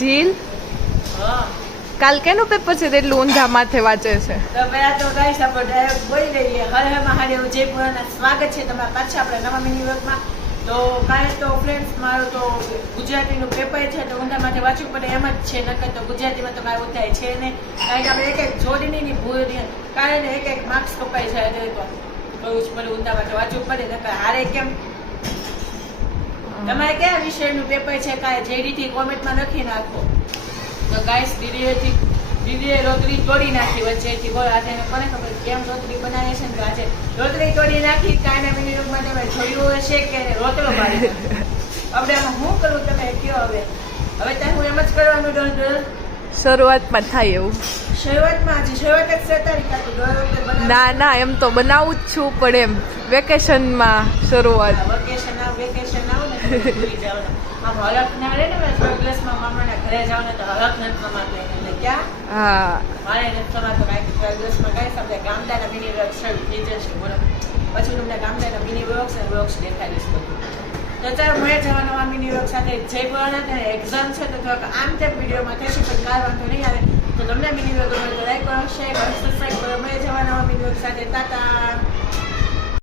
જીલ કાલ કેનું પેપર છે એટલું ઊંધા માથે વાંચે છે? તો પહેલા તો ગાઈસ આપણે ડાયરેક્ટ બોલી રહીએ. હર હર મહાદેવ, જય ભોળાનાથ. સ્વાગત છે તમારા પાછા આપણે નવા મિની વર્કમાં. તો કાલે તો ફ્રેન્ડ્સ મારું તો ગુજરાતીનું પેપર છે તો ઊંધા માથે વાંચવું પડે એમ જ છે. નકર તો ગુજરાતીમાં તો કાંઈ ઉતાય છે નહીં. કારણ કે આપણે એક એક જોડણીની ભૂલ કારણે એક એક માર્ક્સ કપાઈ જાય તો કરવું જ પડે, ઊંધા માથે વાંચવું પડે. નકર હારે કેમ? તમારે કયા વિષયનું પેપર છે કાંઈ જેડીથી કોમેન્ટમાં લખી નાખો. તો ગાઈસ દીદીએ રોટલી તોડી નાખી વચ્ચેથી. બોલ આજે કોને ખબર કેમ રોટલી બનાવે છે ને? તો આજે રોટલી તોડી નાખી. કાયના મિની રૂમમાં તમે જોયું હશે કે રોટલો મારી આપણે આમાં શું કરું તમે કયો? હવે ત્યાં હું એમ જ કરવાનું ડર શરૂઆતમાં થાય એવું. શરૂઆતમાં જ સેતારી કાઢું દર વખતે બનાવું. ના એમ તો બનાવું જ છું પણ એમ વેકેશનમાં શરૂઆત. વેકેશન આવ ને ભૂલી જાવ ને. આમ હરખ ના રહે ને મેં સ્વર્ગલેસમાં મામાના ઘરે જાવ ને તો હરખ નથી સમાતો એટલે ક્યાં હા મારે નથી સમાતો. કાંઈક સ્વર્ગલેસમાં ગાઈસ આપણે ગામડાના મિની વર્ક શરૂ થઈ જશે. બરોબર, પછી તમને ગામડાના મિની વર્ક્સ અને વર્ક્સ દેખાડીશ બધું. તો ચાલો મળે જવા નવા મિની વર્ક સાથે. જય ભોળાનાથ. એક્ઝામ છે તો થોડાક આમ તેમ વિડીયોમાં થશે પણ કાંઈ વાંધો નહીં આવે. તો તમને મિની વર્ક ગમે તો લાઈક કરો, શેર કરો, સબસ્ક્રાઈબ કરો. મળે જવા નવા મિની વર્ક સાથે. ટાટા.